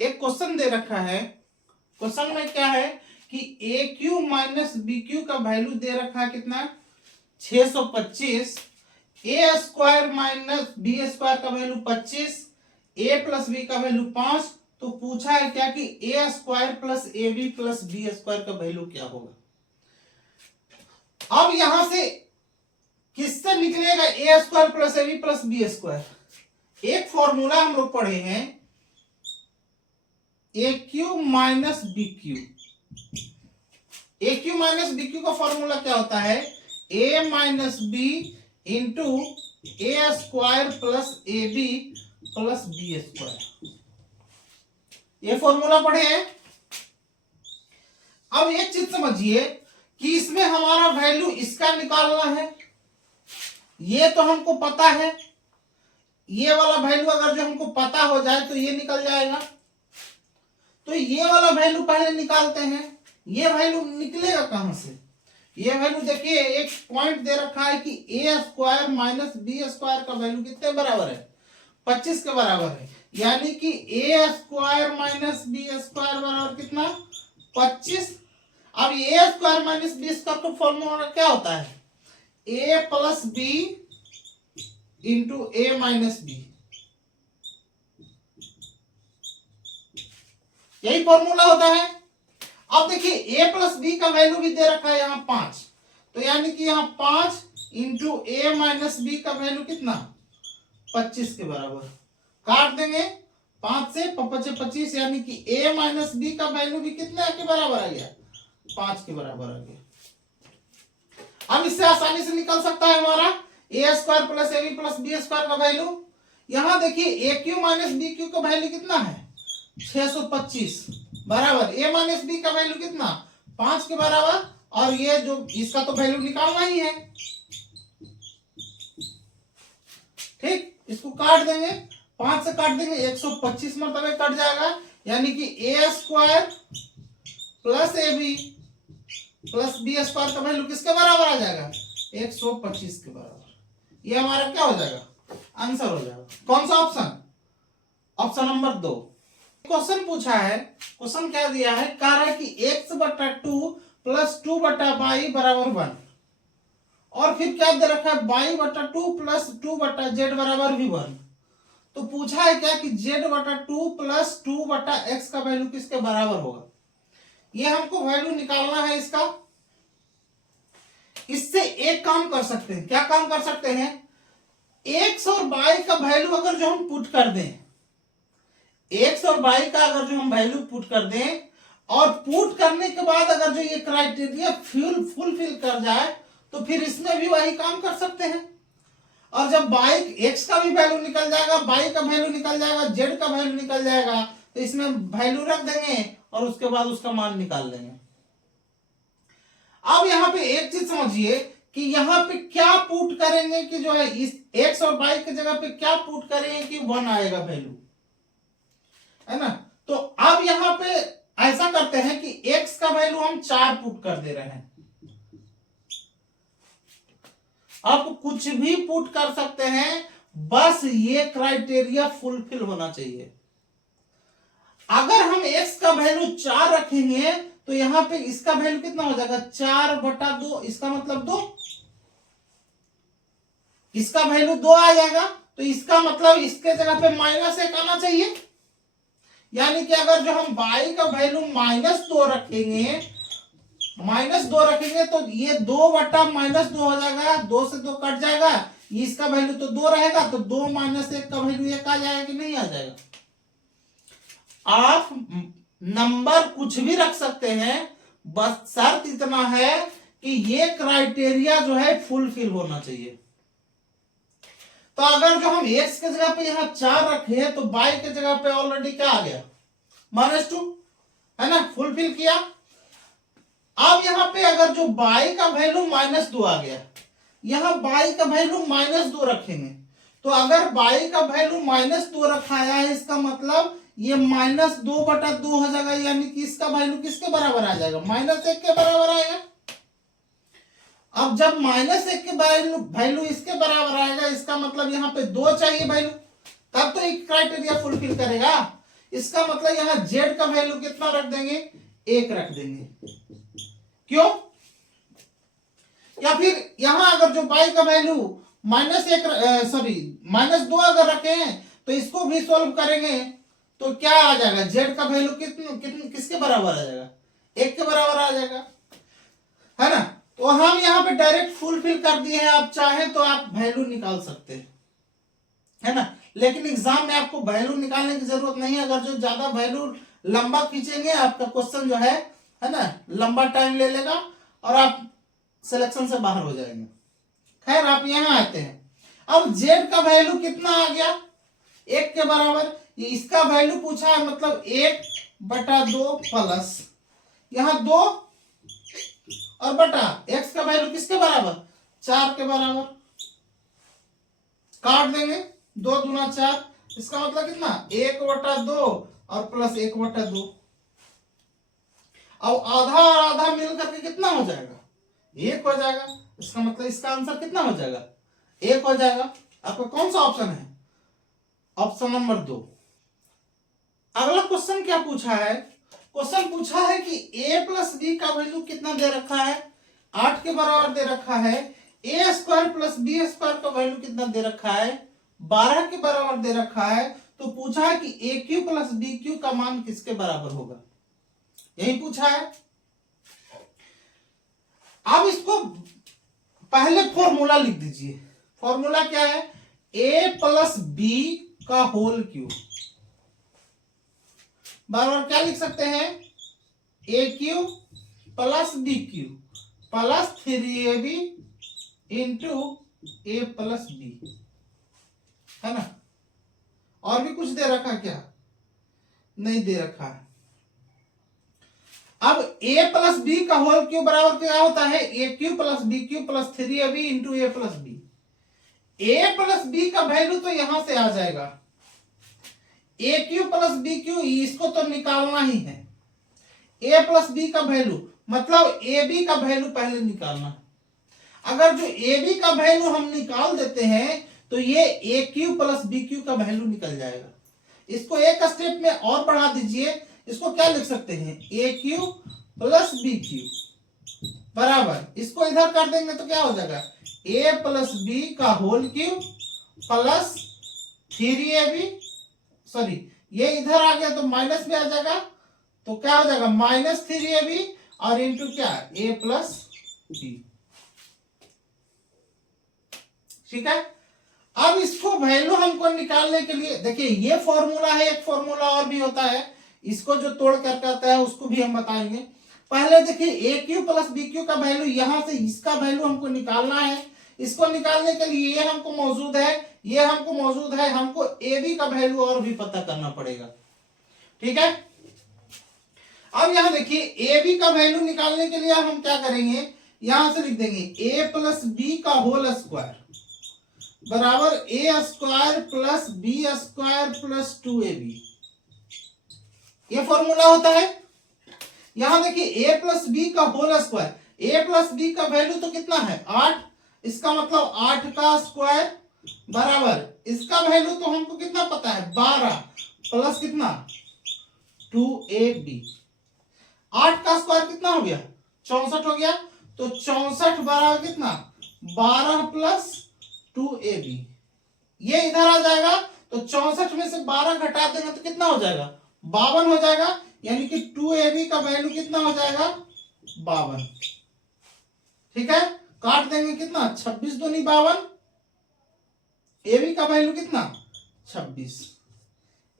एक क्वेश्चन दे रखा है, क्वेश्चन में क्या है कि a cube minus b cube का वैल्यू दे रखा है कितना 625, a square minus b square का वैल्यू 25, ए प्लस बी का वैल्यू 5। तो पूछा है क्या कि a square plus a B plus B square का वैल्यू क्या होगा। अब यहां से किससे निकलेगा a square plus a B plus B square. एक फॉर्मूला हम लोग पढ़े हैं a cube minus b Q. A cube minus b cube का फॉर्मूला क्या होता है, a minus b into A square plus a B plus B square. ये फॉर्मूला पढ़े हैं। अब एक चीज समझिए कि इसमें हमारा वैल्यू इसका निकालना है, ये तो हमको पता है। ये वाला वैल्यू अगर जो हमको पता हो जाए तो ये निकल जाएगा। तो ये वाला वैल्यू पहले निकालते हैं। ये वैल्यू निकलेगा कहां से, ये वैल्यू देखिए एक पॉइंट दे रखा है कि a square minus b square का वैल्यू कितने बराबर है, 25 के बराबर है। यानी कि a square minus b square बराबर कितना 25। अब ए स्क्वायर माइनस बी स्क्वायर का फॉर्मूला क्या होता है, A plus B into A minus B, यही फॉर्मूला होता है। अब देखिए ए प्लस बी का वैल्यू भी दे रखा है यहाँ 5, तो यानी कि यहाँ 5 इंटू ए माइनस बी का वैल्यू कितना 25 के बराबर। काट देंगे 5 से 5 25, यानी कि ए माइनस बी का वैल्यू भी कितने के बराबर आ गया 5 के बराबर आ गया। अब इससे आसानी से निकल सकता है हमारा a square plus a B plus B square का वैल्यू। यहां देखिए a cube minus b cube का वैल्यू कितना है 625 बराबर ए माइनस बी का वैल्यू कितना 5 के बराबर, और ये जो इसका तो वैल्यू निकालना ही है। ठीक, इसको काट देंगे, 5 से काट देंगे 125 मरतबे कट जाएगा, यानी कि a square plus a B plus B square का वैल्यू किसके बराबर आ जाएगा 125 के बराबर। ये हमारा क्या हो जाएगा आंसर हो जाएगा। कौन सा ऑप्शन, ऑप्शन नंबर 2। क्वेश्चन पूछा है, क्वेश्चन क्या दिया है, कह रहा है कि x बटा 2 प्लस 2 बटा y बराबर 1, और फिर क्या दे रखा है y बटा 2 प्लस 2 बटा z बराबर भी 1। तो पूछा है क्या कि z बटा 2 प्लस 2 बटा x का वैल्यू किसके बराबर होगा। ये हमको वैल्यू निकालना है इसका। इससे एक काम कर सकते हैं, क्या काम कर सकते हैं, x और y का वैल्यू अगर जो हम पुट कर दें, x और y का अगर जो हम वैल्यू पुट कर दें, और पुट करने के बाद अगर जो ये क्राइटेरिया फुलफिल कर जाए तो फिर इसमें भी वही काम कर सकते हैं। और जब y x का भी वैल्यू निकल जाएगा, y का वैल्यू निकल जाएगा, z का वैल्यू निकल जाएगा, तो इसमें वैल्यू रख देंगे और उसके बाद उसका मान निकाल देंगे। अब यहाँ पे एक चीज समझिए कि यहाँ पे क्या पुट करेंगे कि जो है इस x और y की जगह पे क्या पुट करेंगे कि 1 आएगा वैल्यू, है ना। तो अब यहाँ पे ऐसा करते हैं कि x का वैल्यू हम 4 पुट कर दे रहे हैं। आप कुछ भी पुट कर सकते हैं, बस ये क्राइटेरिया फुलफिल होना चाहिए। अगर हम x का वैल्यू 4 रखेंगे तो यहां पे इसका वैल्यू कितना हो जाएगा 4 बटा 2, इसका मतलब 2, इसका वैल्यू 2 आ जाएगा। तो इसका मतलब इसके जगह पे -1 आना चाहिए। यानी कि अगर जो हम y का वैल्यू -2 रखेंगे, -2 रखेंगे तो ये 2 बटा -2 हो जाएगा, 2 से 2 कट जाएगा, इसका वैल्यू तो 2 रहेगा, तो 2 - 1 का वैल्यू 1 आ जाएगा कि नहीं आ जाएगा। आप नंबर कुछ भी रख सकते हैं, बस शर्त इतना है कि ये क्राइटेरिया जो है फुलफिल होना चाहिए। तो अगर जो हम x के जगह पे यहाँ 4 रखे तो y के जगह पे ऑलरेडी क्या आ गया -2, है ना, फुलफिल किया। अब यहाँ पे अगर जो y का वैल्यू -2 आ गया, यहाँ y का वैल्यू -2 रखेंगे, तो अगर y का वैल्यू -2 रखाया है, इसका मतलब ये -2 बटा 2 हो जाएगा, यानी कि इसका वैल्यू किसके बराबर आ जाएगा -1 के बराबर आएगा। अब जब -1 के वैल्यू इसके बराबर आएगा, इसका मतलब यहाँ पे 2 चाहिए वैल्यू, तब तो एक क्राइटेरिया फुलफिल करेगा। इसका मतलब यहाँ z का वैल्यू कितना रख देंगे, 1 रख देंगे। क्यों? या फिर यहां अगर जो y का वैल्यू -2 अगर रखे हैं तो इसको भी सॉल्व करेंगे तो क्या आ जाएगा, z का वैल्यू किसके बराबर आ जाएगा, 1 के बराबर आ जाएगा, है ना। तो हम यहाँ पे डायरेक्ट फुलफिल कर दिए हैं, आप चाहे तो आप वैल्यू निकाल सकते हैं, है ना। लेकिन एग्जाम में आपको वैल्यू निकालने की जरूरत नहीं है। अगर जो ज्यादा वैल्यू लंबा खींचेंगे आपका क्वेश्चन जो है ना, लंबा टाइम ले लेगा और आप सिलेक्शन से बाहर हो जाएंगे। खैर आप यहां आते हैं, अब z का वैल्यू कितना आ गया, 1 के बराबर। ये इसका वैल्यू पूछा है, मतलब 1/2 प्लस यहां 2 और बटा x का वैल्यू किसके बराबर, 4 के बराबर। काट देंगे, 2 दूना 4, इसका मतलब कितना, 1/2 और प्लस 1/2। अब आधा और आधा मिल करके कितना हो जाएगा, 1 हो जाएगा। इसका मतलब इसका आंसर कितना हो जाएगा, 1 हो जाएगा। आपका कौन सा ऑप्शन है, ऑप्शन नंबर 2। अगला क्वेश्चन क्या पूछा है, क्वेश्चन पूछा है कि a प्लस बी का वैल्यू कितना दे रखा है, 8 के बराबर दे रखा है। a square plus B square का वैल्यू कितना दे रखा है, 12 के बराबर दे रखा है। तो पूछा है कि a cube plus B cube का मान किसके बराबर होगा, यही पूछा है। अब इसको पहले फॉर्मूला लिख दीजिए। फॉर्मूला क्या है, a प्लस बी का होल क्यूब बराबर क्या लिख सकते हैं, ए cube plus B cube plus 3ab into ए प्लस बी, है ना। और भी कुछ दे रखा क्या, नहीं दे रखा है। अब a प्लस बी का होल क्यूब बराबर क्या होता है, A cube plus B cube plus 3ab into A plus B. A plus B का वैल्यू तो यहां से आ जाएगा, A cube plus B cube, इसको तो निकालना ही है। ए प्लस बी का वैल्यू मतलब ए बी का वैल्यू पहले निकालना है। अगर जो ए बी का वैल्यू हम निकाल देते हैं तो ये ए क्यू प्लस बी क्यू का वैल्यू निकल जाएगा। इसको एक स्टेप में और बढ़ा दीजिए, इसको क्या लिख सकते हैं, a cube plus B cube बराबर, इसको इधर कर देंगे तो क्या हो जाएगा, ए प्लस बी का whole cube plus 3ab, sorry ये इधर आ गया तो माइनस में आ जाएगा, तो क्या हो जाएगा -3ab और इंटू क्या, a प्लस बी। ठीक है। अब इसको वैल्यू हमको निकालने के लिए देखिए ये फॉर्मूला है, एक फॉर्मूला और भी होता है, इसको जो तोड़ करके आता है उसको भी हम बताएंगे। पहले देखिए a cube plus B cube का वैल्यू, यहां से इसका वैल्यू हमको निकालना है। इसको निकालने के लिए ये हमको मौजूद है, ये हमको मौजूद है, हमको ए बी का वैल्यू और भी पता करना पड़ेगा। ठीक है। अब यहां देखिए ए बी का वैल्यू निकालने के लिए हम क्या करेंगे, यहां से लिख देंगे ए प्लस बी का होल स्क्वायर बराबर A square plus B square plus 2ab, ये फॉर्मूला होता है। यहां देखिए ए प्लस बी का whole square, A plus B का वैल्यू तो कितना है 8, इसका मतलब 8 का स्क्वायर बराबर, इसका वैल्यू तो हमको कितना पता है 12 प्लस कितना 2ab। 8 का स्क्वायर कितना हो गया 64 हो गया, तो 64 बराबर कितना 12 प्लस 2ab, ये इधर आ जाएगा। तो 64 में से 12 घटा देंगे तो कितना हो जाएगा 52 हो जाएगा, यानी कि 2ab का वैल्यू कितना हो जाएगा 52। ठीक है। काट देंगे कितना 26 दूनी 52, ab का वैल्यू कितना 26,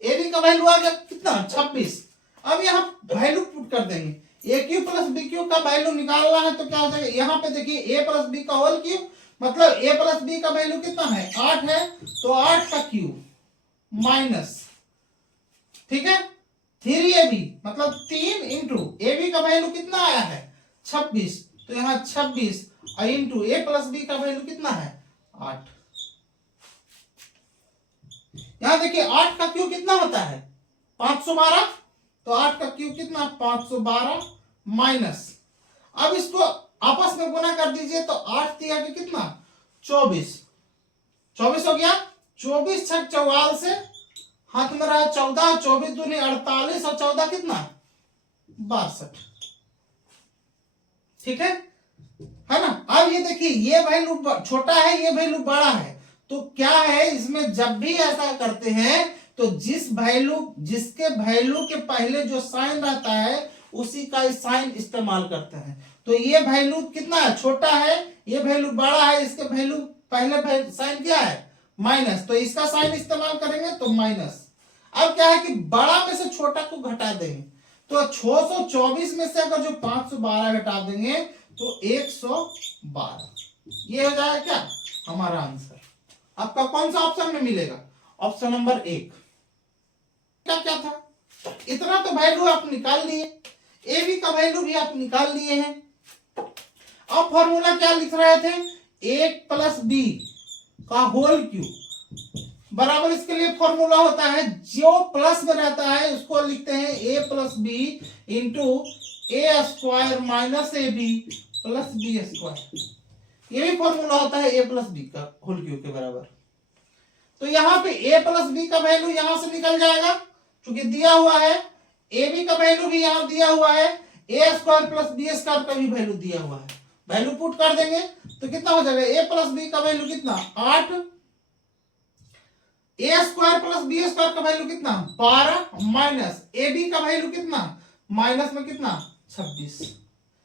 ab का वैल्यू आ गया कितना 26। अब यहाँ वैल्यू पुट कर देंगे, ए क्यू प्लस बी क्यू का वैल्यू निकालना है तो क्या हो जाएगा, यहाँ पे देखिए ए प्लस बी का होल क्यूब, मतलब ए प्लस बी का वैल्यू कितना है 8 है, तो 8 का क्यूब माइनस, ठीक है 3ab मतलब 3 इंटू ए बी का वैल्यू कितना आया है 26, तो यहाँ 26 इंटू ए प्लस बी का वैल्यू कितना है 8। यहां देखिए 8 का क्यूब कितना होता है 512, तो 8 का क्यूब कितना 512 माइनस, अब इसको आपस में गुना कर दीजिए तो 8 दिया कि कितना 24 हो गया, 24 छक 44 से हाथ में रहा 14, 24 दूनी 48 और 14 कितना 62। ठीक है ना। अब ये देखिए ये वैल्यू छोटा है, ये वैल्यू बड़ा है, तो क्या है इसमें जब भी ऐसा करते हैं तो जिसके वैल्यू के पहले जो साइन रहता है उसी का साइन इस्तेमाल करते हैं। तो ये वैल्यू कितना है छोटा है, ये वैल्यू बड़ा है, इसके वैल्यू पहले साइन क्या है माइनस, तो इसका साइन इस्तेमाल करेंगे तो माइनस। अब क्या है कि बड़ा में से छोटा को घटा देंगे, तो 624 में से अगर जो 512 घटा देंगे तो 112, ये हो जाएगा क्या हमारा आंसर। आपका कौन सा ऑप्शन में मिलेगा, ऑप्शन नंबर 1। क्या क्या था, इतना तो वैल्यू आप निकाल लिए, ए बी का वैल्यू भी आप निकाल लिए हैं। अब फॉर्मूला क्या लिख रहे थे, ए प्लस बी का होल क्यूब बराबर, इसके लिए फॉर्मूला होता है जो प्लस में रहता है उसको लिखते हैं A plus B into A square minus A B plus B square. ये भी फॉर्मूला होता है ए प्लस बी का होल क्यूब के बराबर। तो यहाँ पे ए प्लस बी का वैल्यू यहां से निकल जाएगा क्योंकि दिया हुआ है, ए बी का वैल्यू भी यहां दिया हुआ है, ए स्क्वायर प्लस बी स्क्वायर का भी वैल्यू दिया हुआ है। वैल्यू पुट कर देंगे तो कितना हो जाएगा, ए प्लस बी का वैल्यू कितना 8, ए स्क्वायर प्लस बी स्क्वायर का वैल्यू कितना 12 माइनस ए बी का वैल्यू कितना माइनस में कितना 26,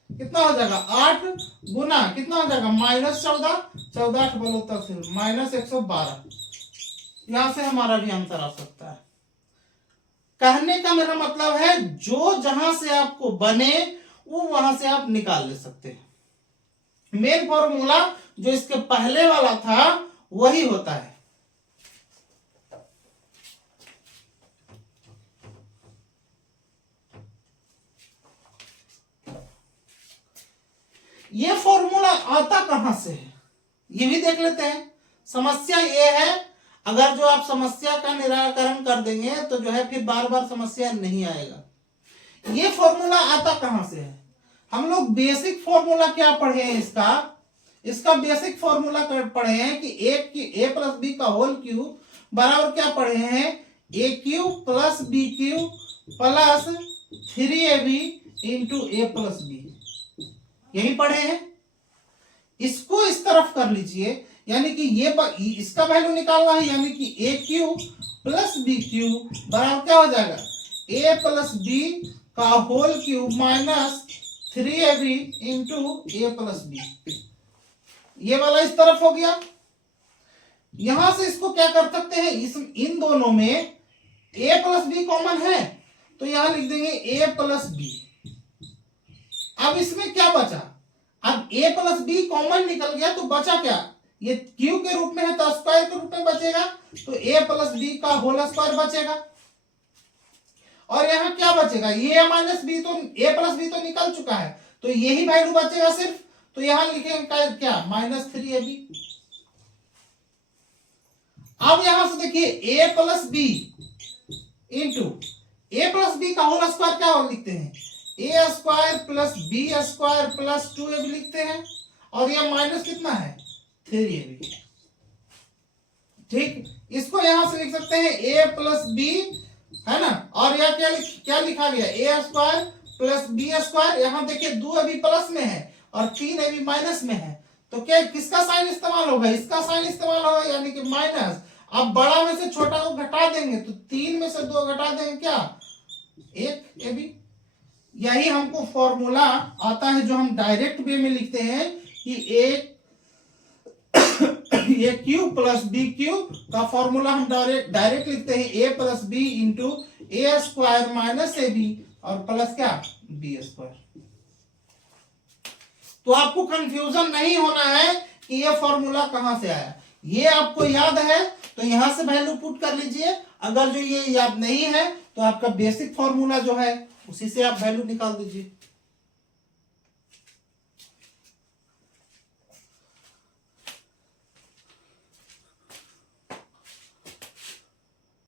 कितना हो जाएगा 8 गुना कितना हो जाएगा माइनस 14, 14 8 बोलो तब फिर माइनस 112। यहां से हमारा भी आंसर आ सकता है। कहने का मेरा मतलब है जो जहां से आपको बने वो वहां से आप निकाल ले सकते हैं। मेन फॉर्मूला जो इसके पहले वाला था वही होता है। ये फॉर्मूला आता कहां से है ये भी देख लेते हैं। समस्या ये है, अगर जो आप समस्या का निराकरण कर देंगे तो जो है फिर बार बार समस्या नहीं आएगा। ये फॉर्मूला आता कहां से है, हम लोग बेसिक फॉर्मूला क्या पढ़े हैं इसका बेसिक फॉर्मूला पढ़े हैं कि ए प्लस बी का होल क्यूब बराबर क्या पढ़े हैं, ए cube plus B cube plus 3ab into ए प्लस बी, यही पढ़े हैं। इसको इस तरफ कर लीजिए, यानी कि ये इसका वैल्यू निकालना है, यानी कि A cube plus B cube बराबर क्या हो जाएगा ए प्लस बी का whole cube minus 3ab into ए प्लस बी। ये वाला इस तरफ हो गया। यहां से इसको क्या कर सकते हैं, इन दोनों में ए प्लस बी कॉमन है तो यहां लिख देंगे ए प्लस बी। अब इसमें क्या बचा, अब a प्लस बी कॉमन निकल गया तो बचा क्या, ये q के रूप में है तो स्क्वायर के रूप में बचेगा, तो a प्लस बी का होल स्क्वायर बचेगा। और यहां क्या बचेगा, a माइनस बी, तो a प्लस बी तो निकल चुका है तो यही वैल्यू बचेगा सिर्फ, तो यहां लिखेंगे क्या माइनस 3ab। अब यहां से देखिए a plus B into A plus B का होल स्क्वायर क्या लिखते हैं, A square plus B square plus 2ab लिखते हैं, और यह माइनस कितना है 3ab। ठीक, इसको यहां से लिख सकते हैं a प्लस बी, है ना, और यह क्या लिखा गया ए स्क्वायर प्लस बी स्क्वायर। यहां देखिए 2ab प्लस में है और 3ab माइनस में है, तो क्या किसका साइन इस्तेमाल होगा, इसका साइन इस्तेमाल होगा, यानी कि माइनस। अब बड़ा में से छोटा को घटा देंगे तो 3 में से 2 घटा देंगे क्या 1ab। यही हमको फॉर्मूला आता है जो हम डायरेक्ट वे में लिखते हैं कि A cube plus B cube का फॉर्मूला हम डायरेक्ट लिखते हैं A plus B into A square minus A B और प्लस क्या बी स्क्वायर। तो आपको कंफ्यूजन नहीं होना है कि ये फॉर्मूला कहां से आया, ये आपको याद है तो यहां से वैल्यू पुट कर लीजिए। अगर जो ये याद नहीं है तो आपका बेसिक फॉर्मूला जो है उसी से आप वैल्यू निकाल दीजिए।